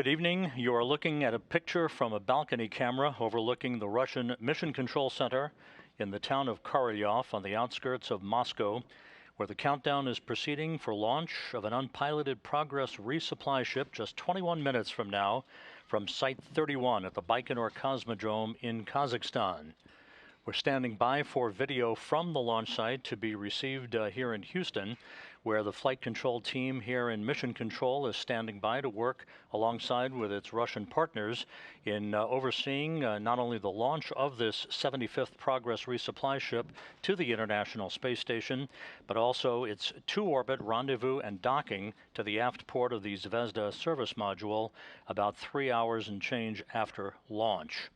Good evening. You are looking at a picture from a balcony camera overlooking the Russian Mission Control Center in the town of Korolyov on the outskirts of Moscow, where the countdown is proceeding for launch of an unpiloted Progress resupply ship just 21 minutes from now from Site 31 at the Baikonur Cosmodrome in Kazakhstan. We're standing by for video from the launch site to be received here in Houston, where the flight control team here in Mission Control is standing by to work alongside with its Russian partners in overseeing not only the launch of this 75th Progress resupply ship to the International Space Station, but also its two-orbit rendezvous and docking to the aft port of the Zvezda service module about 3 hours and change after launch.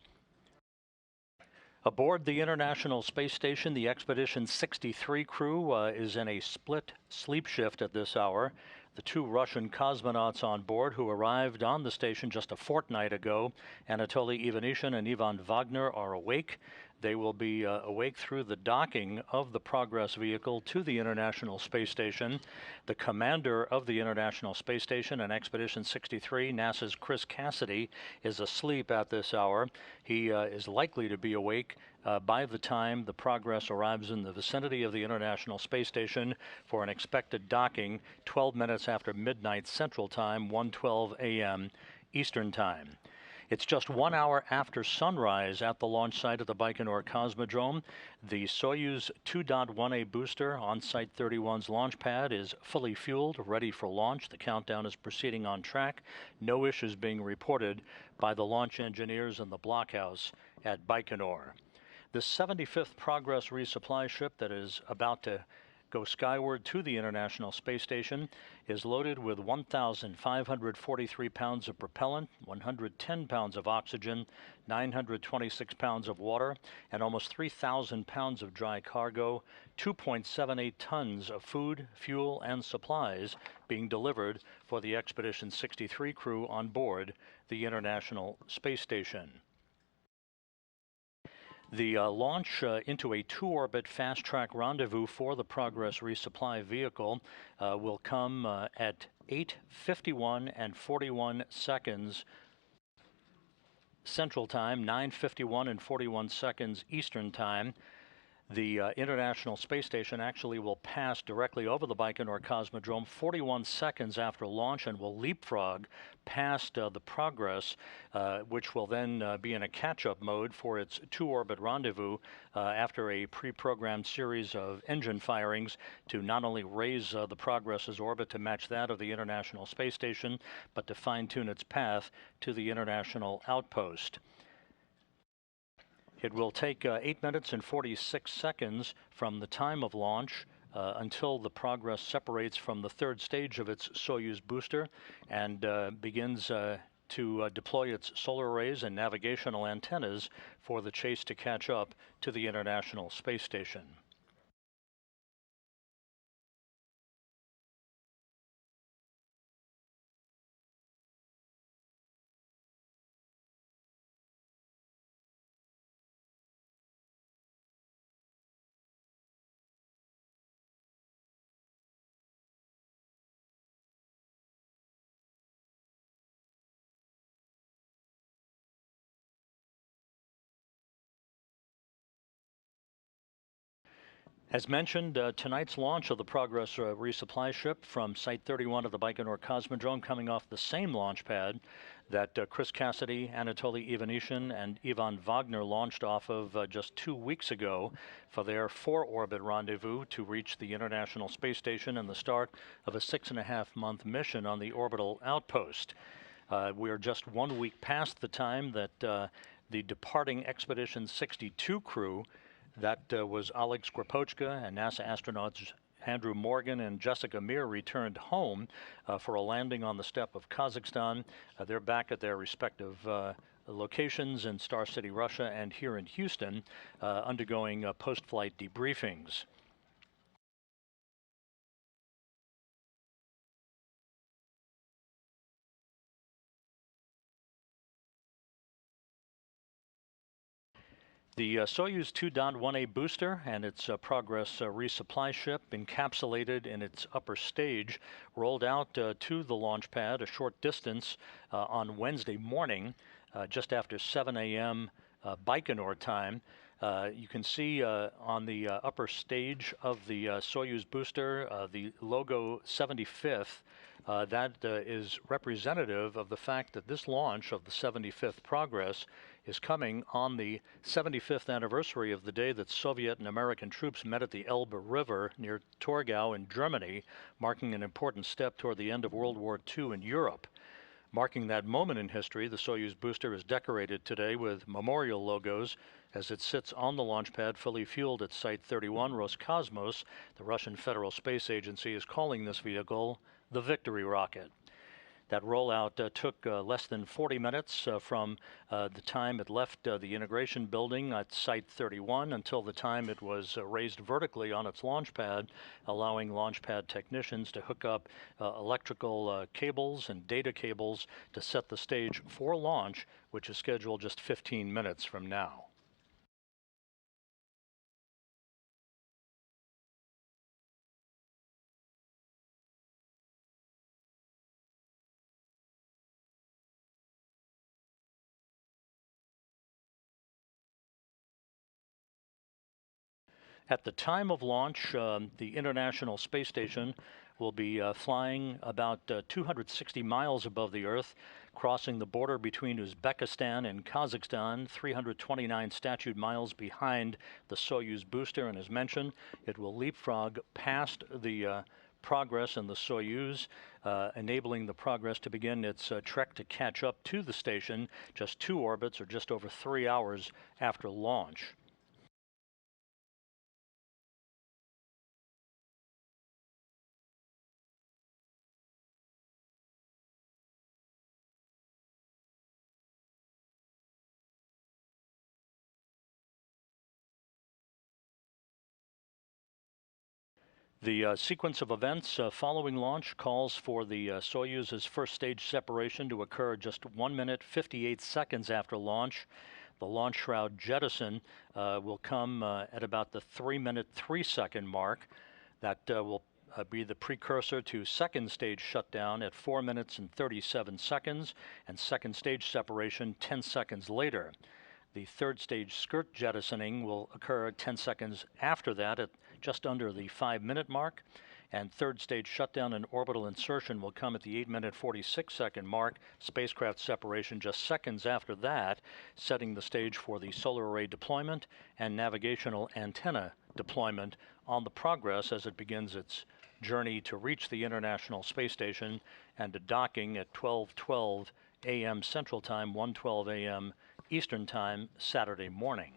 Aboard the International Space Station, the Expedition 63 crew is in a split sleep shift at this hour. The two Russian cosmonauts on board who arrived on the station just a fortnight ago, Anatoly Ivanishin and Ivan Wagner, are awake. They will be awake through the docking of the Progress vehicle to the International Space Station. The commander of the International Space Station and Expedition 63, NASA's Chris Cassidy, is asleep at this hour. He is likely to be awake by the time the Progress arrives in the vicinity of the International Space Station for an expected docking 12 minutes after midnight Central Time, 1:12 a.m. Eastern Time. It's just 1 hour after sunrise at the launch site at the Baikonur Cosmodrome. The Soyuz 2.1A booster on Site 31's launch pad is fully fueled, ready for launch. The countdown is proceeding on track. No issues being reported by the launch engineers in the blockhouse at Baikonur. This 75th Progress resupply ship that is about to go skyward to the International Space Station is loaded with 1,543 pounds of propellant, 110 pounds of oxygen, 926 pounds of water, and almost 3,000 pounds of dry cargo, 2.78 tons of food, fuel, and supplies being delivered for the Expedition 63 crew on board the International Space Station. The launch into a two-orbit fast-track rendezvous for the Progress resupply vehicle will come at 8:51 and 41 seconds Central Time, 9:51 and 41 seconds Eastern Time. The International Space Station actually will pass directly over the Baikonur Cosmodrome 41 seconds after launch and will leapfrog past the Progress, which will then be in a catch-up mode for its two-orbit rendezvous after a pre-programmed series of engine firings to not only raise the Progress's orbit to match that of the International Space Station, but to fine-tune its path to the International Outpost. It will take 8 minutes and 46 seconds from the time of launch until the Progress separates from the third stage of its Soyuz booster and begins to deploy its solar arrays and navigational antennas for the chase to catch up to the International Space Station. As mentioned, tonight's launch of the Progress resupply ship from Site 31 of the Baikonur Cosmodrome, coming off the same launch pad that Chris Cassidy, Anatoly Ivanishin, and Ivan Wagner launched off of just 2 weeks ago for their four-orbit rendezvous to reach the International Space Station and the start of a 6.5-month mission on the orbital outpost. We are just 1 week past the time that the departing Expedition 62 crew, that was Oleg Skropochka and NASA astronauts Andrew Morgan and Jessica Meir, returned home for a landing on the steppe of Kazakhstan. They're back at their respective locations in Star City, Russia, and here in Houston, undergoing post-flight debriefings. The Soyuz 2.1A booster and its Progress resupply ship, encapsulated in its upper stage, rolled out to the launch pad a short distance on Wednesday morning, just after 7 a.m. Baikonur time. You can see on the upper stage of the Soyuz booster the logo 75th. That is representative of the fact that this launch of the 75th Progress is coming on the 75th anniversary of the day that Soviet and American troops met at the Elbe River near Torgau in Germany, marking an important step toward the end of World War II in Europe. Marking that moment in history, the Soyuz booster is decorated today with memorial logos as it sits on the launch pad fully fueled at Site 31. Roscosmos, the Russian Federal Space Agency, is calling this vehicle the Victory Rocket. That rollout took less than 40 minutes from the time it left the integration building at Site 31 until the time it was raised vertically on its launch pad, allowing launch pad technicians to hook up electrical cables and data cables to set the stage for launch, which is scheduled just 15 minutes from now. At the time of launch, the International Space Station will be flying about 260 miles above the Earth, crossing the border between Uzbekistan and Kazakhstan, 329 statute miles behind the Soyuz booster. And as mentioned, it will leapfrog past the Progress and the Soyuz, enabling the Progress to begin its trek to catch up to the station just 2 orbits or just over 3 hours after launch. The sequence of events following launch calls for the Soyuz's first stage separation to occur just 1 minute 58 seconds after launch. The launch shroud jettison will come at about the 3 minute 3 second mark. That will be the precursor to second stage shutdown at 4 minutes and 37 seconds, and second stage separation 10 seconds later. The third stage skirt jettisoning will occur 10 seconds after that at just under the 5 minute mark, and third stage shutdown and orbital insertion will come at the 8 minute 46 second mark, spacecraft separation just seconds after that, setting the stage for the solar array deployment and navigational antenna deployment on the Progress as it begins its journey to reach the International Space Station and to docking at 12:12 a.m. Central Time, 1:12 a.m. Eastern Time, Saturday morning.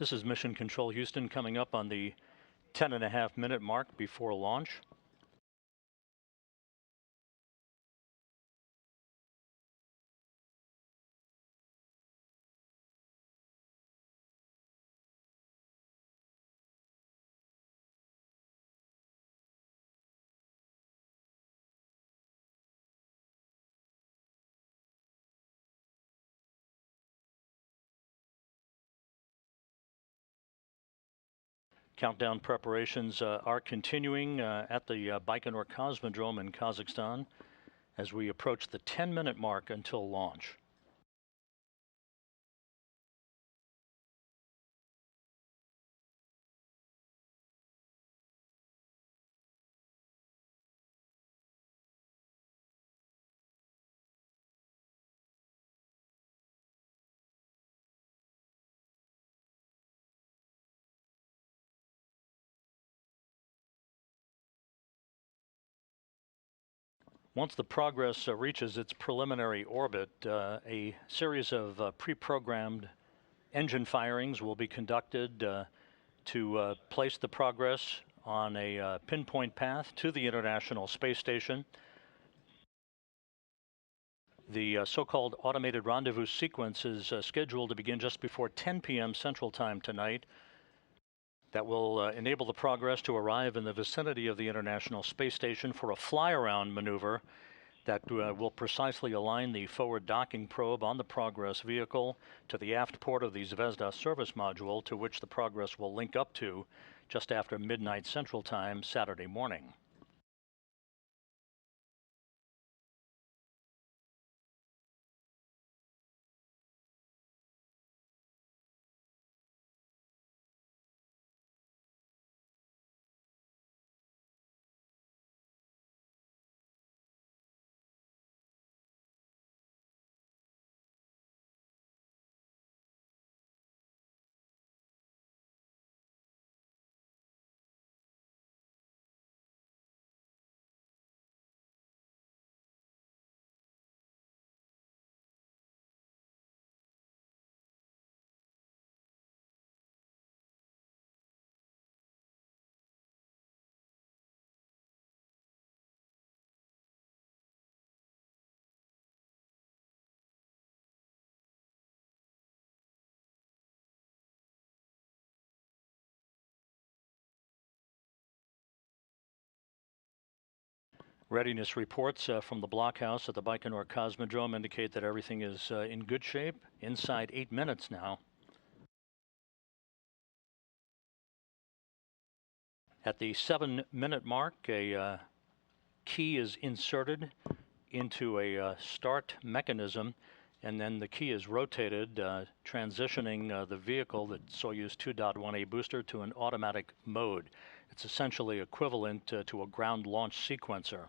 This is Mission Control Houston coming up on the 10.5-minute mark before launch. Countdown preparations are continuing at the Baikonur Cosmodrome in Kazakhstan as we approach the 10-minute mark until launch. Once the Progress reaches its preliminary orbit, a series of pre-programmed engine firings will be conducted to place the Progress on a pinpoint path to the International Space Station. The so-called automated rendezvous sequence is scheduled to begin just before 10 p.m. Central Time tonight. That will enable the Progress to arrive in the vicinity of the International Space Station for a fly-around maneuver that will precisely align the forward docking probe on the Progress vehicle to the aft port of the Zvezda service module, to which the Progress will link up to just after midnight Central Time Saturday morning. Readiness reports from the blockhouse at the Baikonur Cosmodrome indicate that everything is in good shape. Inside 8 minutes now. At the 7-minute mark, a key is inserted into a start mechanism, and then the key is rotated, transitioning the vehicle, the Soyuz 2.1A booster, to an automatic mode. It's essentially equivalent to a ground launch sequencer.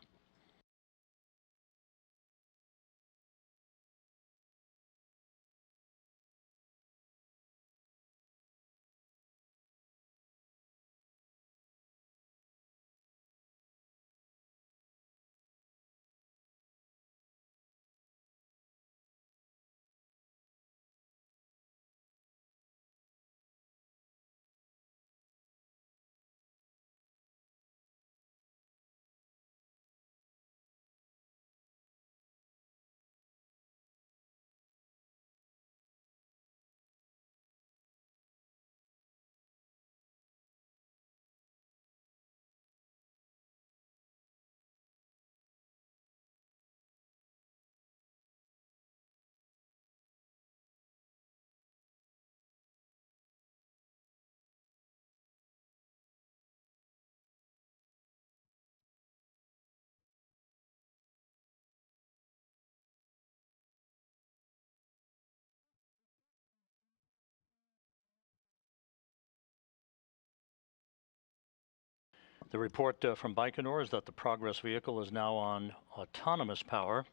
The report from Baikonur is that the Progress vehicle is now on autonomous power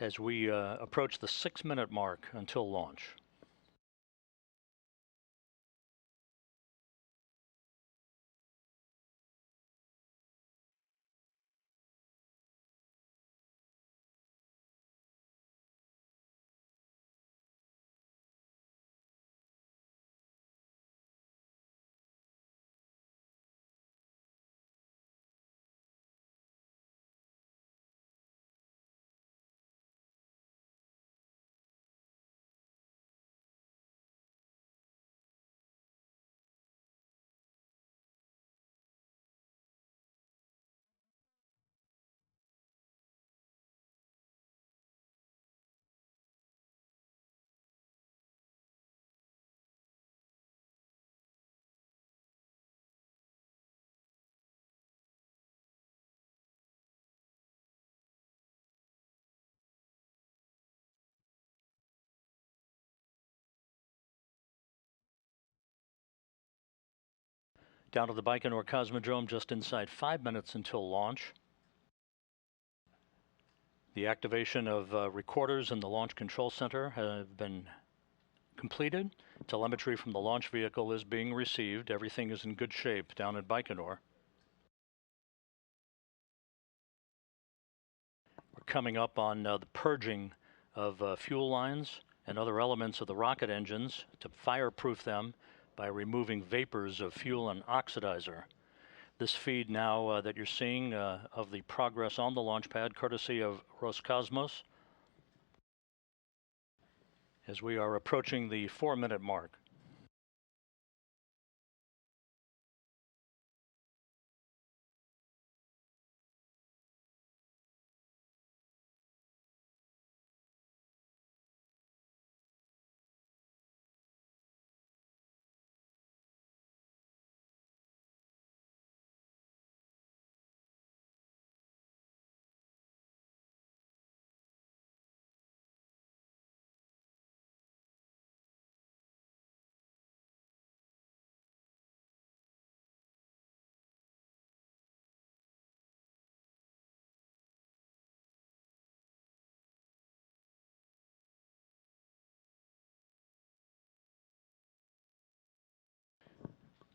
as we approach the 6-minute mark until launch. Down to the Baikonur Cosmodrome, just inside 5 minutes until launch. The activation of recorders in the Launch Control Center have been completed. Telemetry from the launch vehicle is being received. Everything is in good shape down at Baikonur. We're coming up on the purging of fuel lines and other elements of the rocket engines to fireproof them by removing vapors of fuel and oxidizer. This feed now that you're seeing of the progress on the launch pad, courtesy of Roscosmos, as we are approaching the 4-minute mark.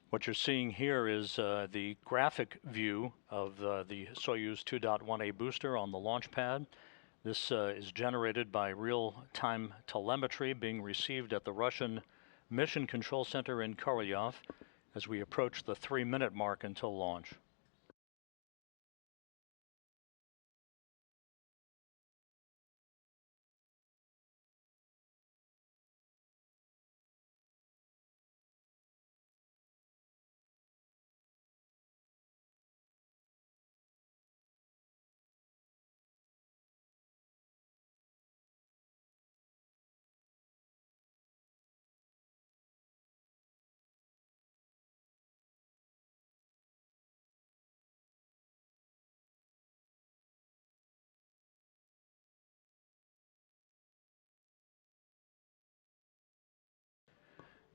What you're seeing here is the graphic view of the Soyuz 2.1A booster on the launch pad. This is generated by real-time telemetry being received at the Russian Mission Control Center in Korolyov as we approach the 3-minute mark until launch.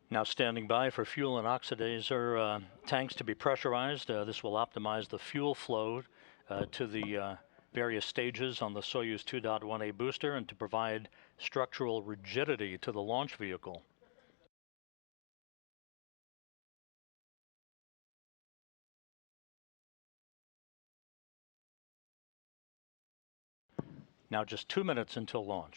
Now standing by for fuel and oxidizer tanks to be pressurized. This will optimize the fuel flow to the various stages on the Soyuz 2.1A booster and to provide structural rigidity to the launch vehicle. Now just 2 minutes until launch.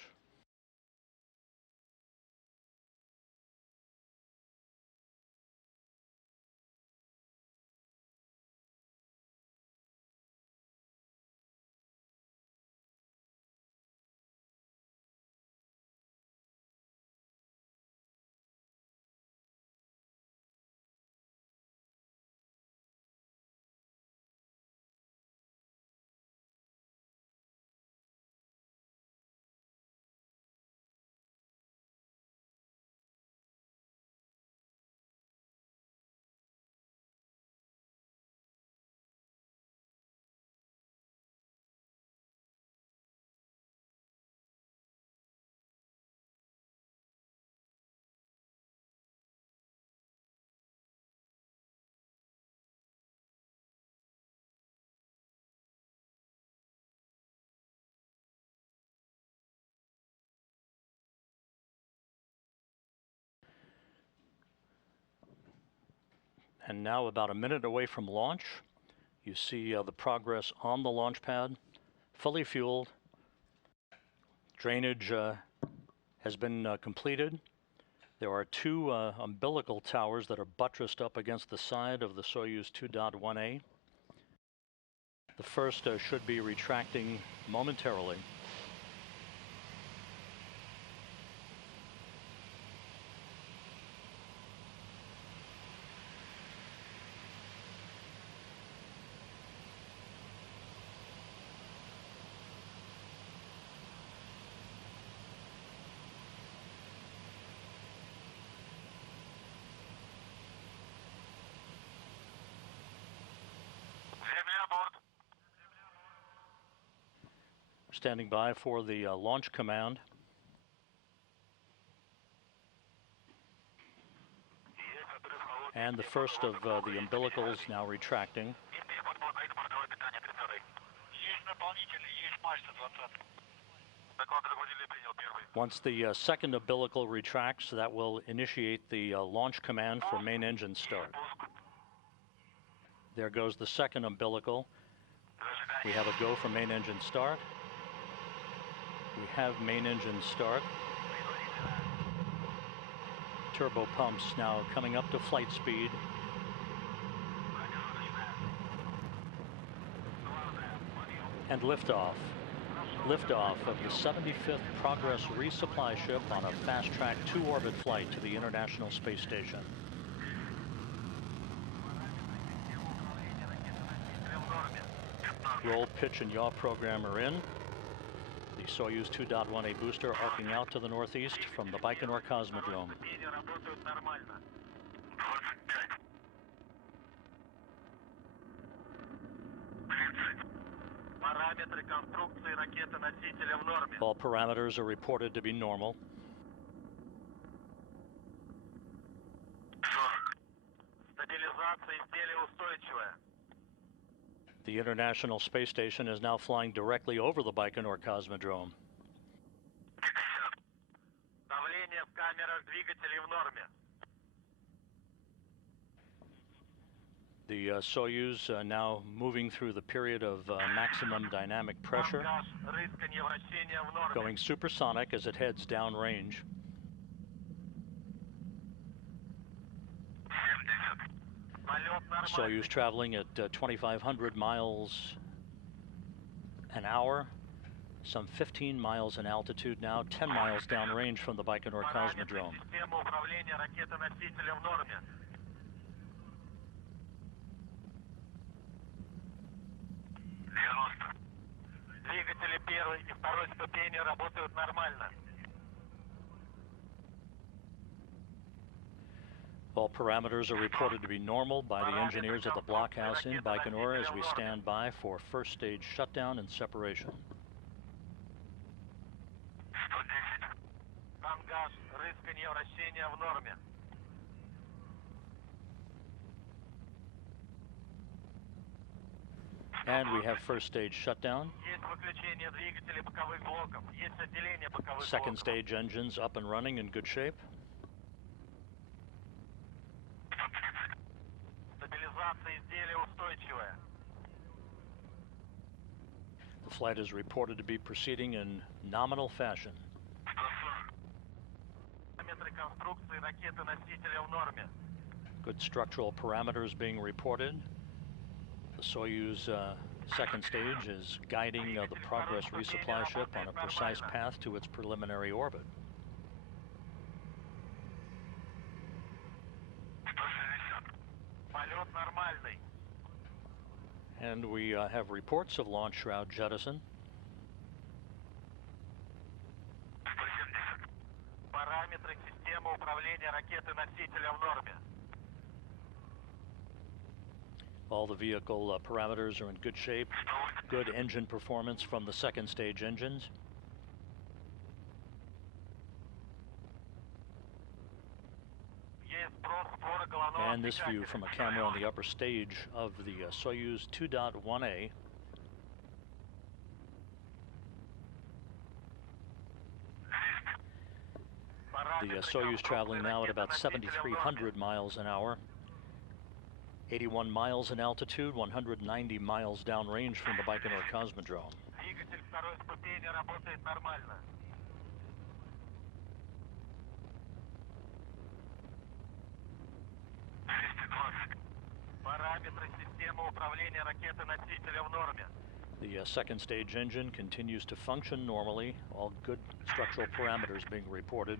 And now about a minute away from launch, you see the progress on the launch pad, fully fueled. Drainage has been completed. There are 2 umbilical towers that are buttressed up against the side of the Soyuz 2.1A. The first should be retracting momentarily. Standing by for the launch command. And And the first of the umbilicals now retracting. Once the second umbilical retracts, that will initiate the launch command for main engine start. There goes the second umbilical. We have a go for main engine start. We have main engine start. Turbo pumps now coming up to flight speed. And liftoff. Liftoff of the 75th Progress resupply ship on a fast-track 2-orbit flight to the International Space Station. Roll, pitch, and yaw program are in. The Soyuz 2.1A booster arcing out to the northeast from the Baikonur Cosmodrome. All parameters are reported to be normal. The International Space Station is now flying directly over the Baikonur Cosmodrome. The Soyuz now moving through the period of maximum dynamic pressure, going supersonic as it heads downrange. Soyuz traveling at 2,500 miles an hour, some 15 miles in altitude now, 10 miles downrange from the Baikonur Cosmodrome. All parameters are reported to be normal by the engineers at the blockhouse in Baikonur as we stand by for first stage shutdown and separation. And we have first stage shutdown. Second stage engines up and running in good shape. The flight is reported to be proceeding in nominal fashion. Good structural parameters being reported. The Soyuz second stage is guiding the Progress resupply ship on a precise path to its preliminary orbit. And we have reports of launch shroud jettison. All the vehicle parameters are in good shape. Good engine performance from the second stage engines. And this view from a camera on the upper stage of the Soyuz 2.1A. The Soyuz traveling now at about 7,300 miles an hour. 81 miles in altitude, 190 miles downrange from the Baikonur Cosmodrome. The second stage engine continues to function normally. All good structural parameters being reported.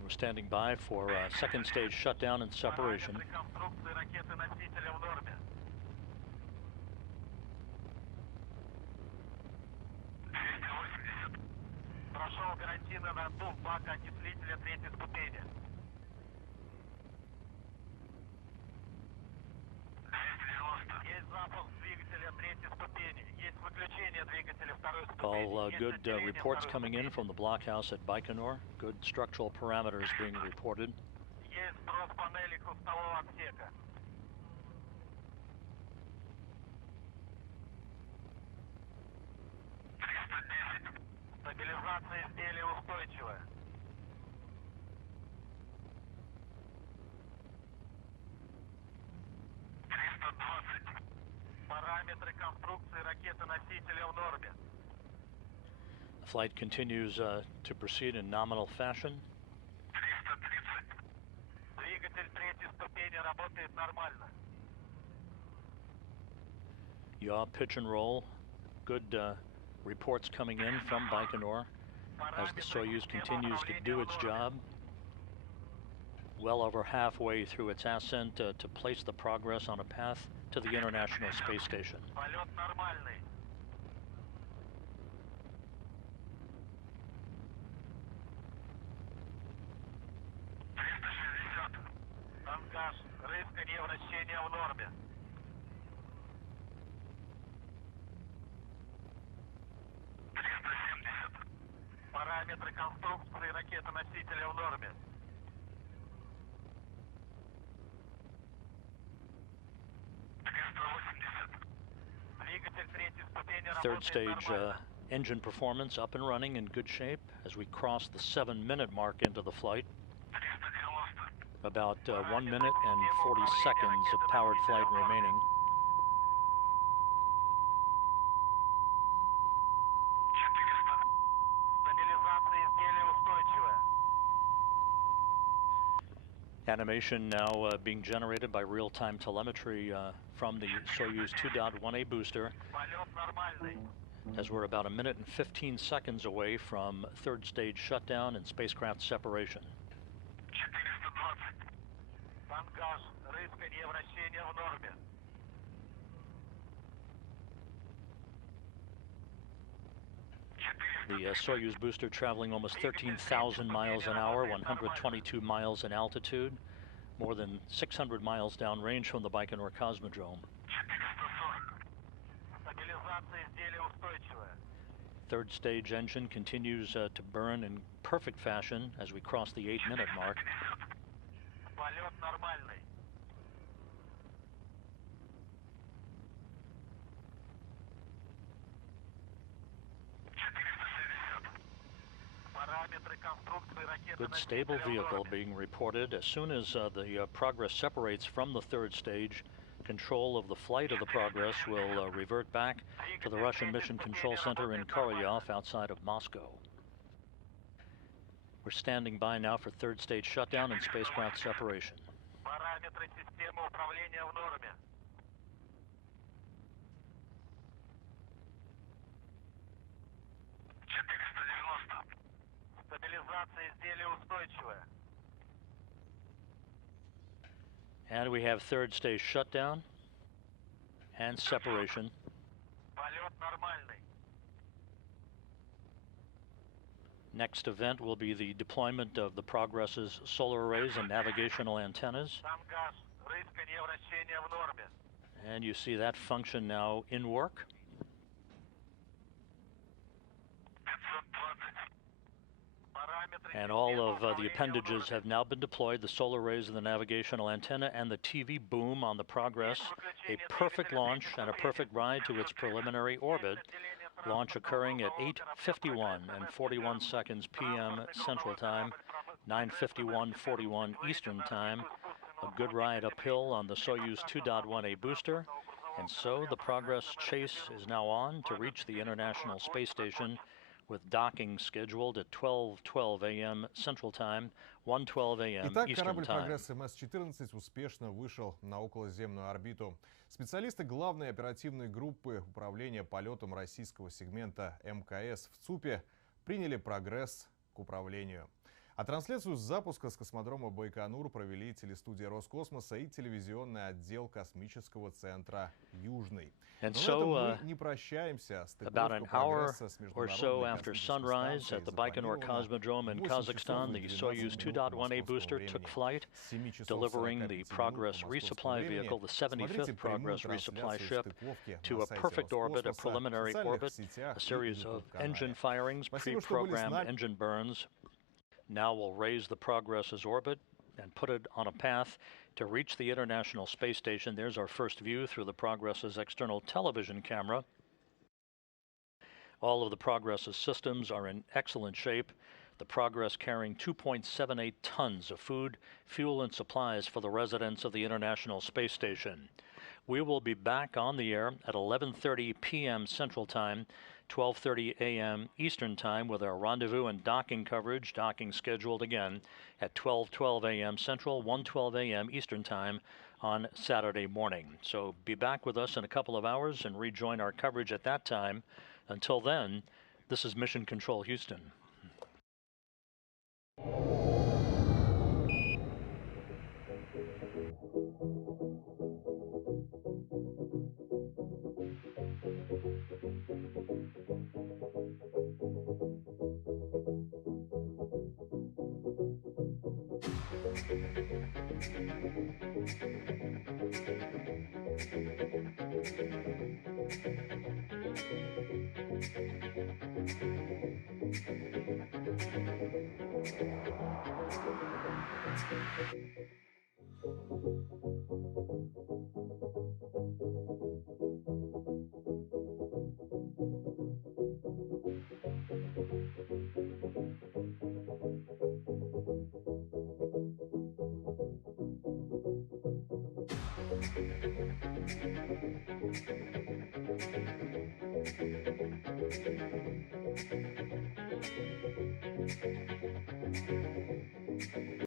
And we're standing by for second stage shutdown and separation. All good reports coming in from the blockhouse at Baikonur. Good structural parameters being reported. The flight continues to proceed in nominal fashion. Yaw, pitch and roll. Good reports coming in from Baikonur as the Soyuz continues to do its job. Well over halfway through its ascent to place the Progress on a path to the International Space Station. Third stage engine performance up and running in good shape as we cross the 7-minute mark into the flight. About 1 minute and 40 seconds of powered flight remaining. Animation now being generated by real-time telemetry from the Soyuz 2.1A booster, as we're about 1 minute and 15 seconds away from third stage shutdown and spacecraft separation. The Soyuz booster traveling almost 13,000 miles an hour, 122 miles in altitude, more than 600 miles downrange from the Baikonur Cosmodrome. Third stage engine continues to burn in perfect fashion as we cross the 8-minute mark. Good stable vehicle being reported. As soon as the Progress separates from the third stage, control of the flight of the Progress will revert back to the Russian Mission Control Center in Korolyov outside of Moscow. We're standing by now for third stage shutdown and spacecraft separation. And we have third stage shutdown and separation. Next event will be the deployment of the Progress's solar arrays and navigational antennas. And you see that function now in work. And all of the appendages have now been deployed, the solar arrays and the navigational antenna and the TV boom on the Progress. A perfect launch and a perfect ride to its preliminary orbit. Launch occurring at 8:51 and 41 seconds p.m. Central Time, 9:51:41 Eastern Time. A good ride uphill on the Soyuz 2.1A booster. And so the Progress chase is now on to reach the International Space Station, with docking scheduled at 12:12 a.m. Central Time, 1:12 a.m. Итак, Eastern корабль Time. «Прогресс» MS-14 успешно вышел на околоземную орбиту. Специалисты главной оперативной группы управления полетом российского сегмента МКС в ЦУПе приняли «Прогресс» к управлению. А трансляцию запуска с космодрома Байконур провели телестудия Роскосмоса и телевизионный отдел космического центра «Южный». And Но на этом so, мы не прощаемся. about an Стыковка hour прогресса с or so международной after космической sunrise станцией at the Baikonur запланирована Cosmodrome in 8 часов Kazakhstan, и the 12 Soyuz минут по 2.1A московскому booster took времени. flight, С 7 часов delivering 45 the минут по Progress московскому resupply времени vehicle, the смотрите 75th прямую Progress resupply трансляцию ship, стыковки to на a сайте perfect orbit, a Роскосмоса, в preliminary социальных orbit, сетях a и series of engine YouTube-канале. firings, Спасибо, что были с pre-programmed нами. engine burns. Now we'll raise the Progress's orbit and put it on a path to reach the International Space Station. There's our first view through the Progress's external television camera. All of the Progress's systems are in excellent shape. The Progress carrying 2.78 tons of food, fuel, and supplies for the residents of the International Space Station. We will be back on the air at 11:30 p.m. Central Time, 12:30 a.m. Eastern Time with our rendezvous and docking coverage, docking scheduled again at 12:12 a.m. Central, 1:12 a.m. Eastern Time on Saturday morning. So be back with us in a couple of hours and rejoin our coverage at that time. Until then, this is Mission Control Houston.